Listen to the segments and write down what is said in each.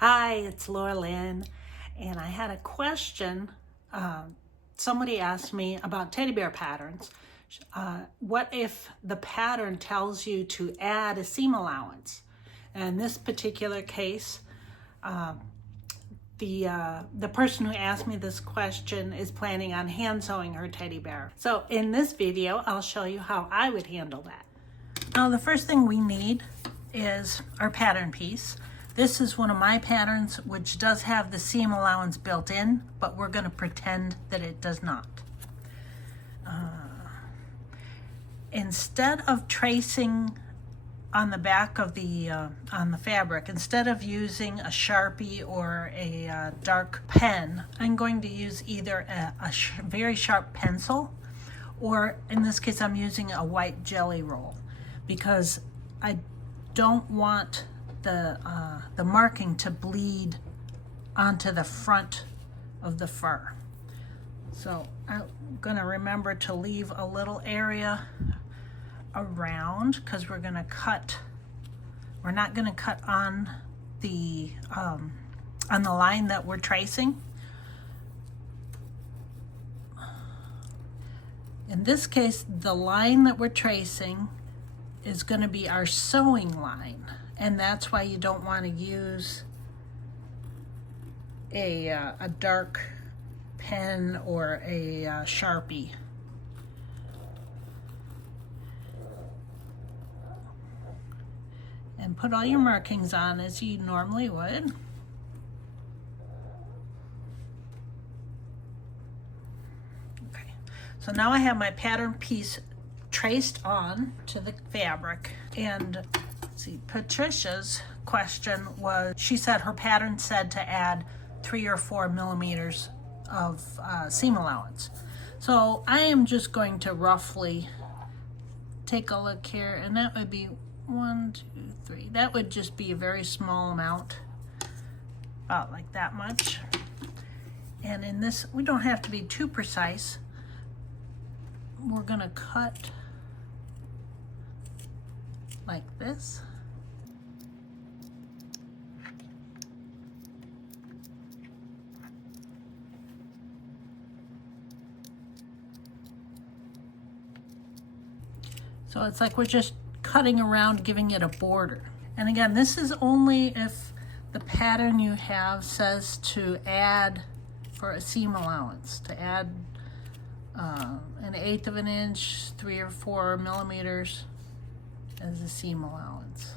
Hi, it's Laura Lynn, and I had a question. Somebody asked me about teddy bear patterns. What if the pattern tells you to add a seam allowance? And in this particular case, the person who asked me this question is planning on hand sewing her teddy bear. So in this video, I'll show you how I would handle that. Now, the first thing we need is our pattern piece. This is one of my patterns which does have the seam allowance built in, but we're going to pretend that it does not. Instead of tracing on the back of the on the fabric, instead of using a Sharpie or a dark pen, I'm going to use either a very sharp pencil, or in this case I'm using a white jelly roll, because I don't want the marking to bleed onto the front of the fur. So I'm gonna remember to leave a little area around, because we're not gonna cut on the line that we're tracing. In this case, the line that we're tracing is going to be our sewing line, and that's why you don't want to use a dark pen or a Sharpie. And put all your markings on as you normally would. Okay, so now I have my pattern piece traced on to the fabric. And let's see, Patricia's question was, she said her pattern said to add 3 or 4 millimeters of seam allowance. So I am just going to roughly take a look here, and that would be 1, 2, 3. That would just be a very small amount, about like that much. And in this, we don't have to be too precise. We're gonna cut like this. So it's like we're just cutting around, giving it a border. And again, this is only if the pattern you have says to add for a seam allowance, to add 1/8 of an inch, 3 or 4 millimeters as a seam allowance.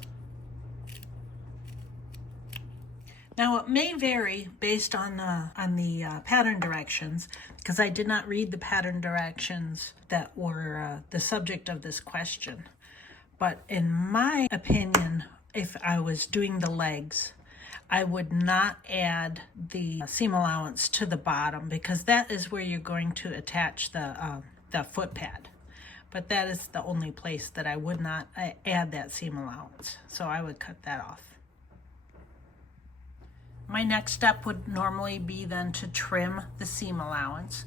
Now it may vary based on the pattern directions, because I did not read the pattern directions that were the subject of this question. But in my opinion, if I was doing the legs, I would not add the seam allowance to the bottom, because that is where you're going to attach the foot pad. But that is the only place that I would not add that seam allowance. So I would cut that off. My next step would normally be then to trim the seam allowance,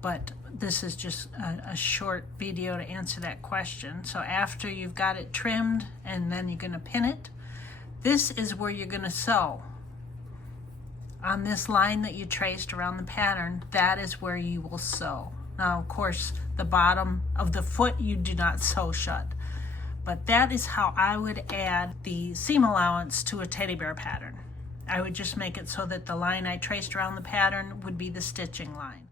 but this is just a short video to answer that question. So after you've got it trimmed and then you're going to pin it, this is where you're going to sew. On this line that you traced around the pattern, that is where you will sew. Now, of course, the bottom of the foot you do not sew shut, but that is how I would add the seam allowance to a teddy bear pattern. I would just make it so that the line I traced around the pattern would be the stitching line.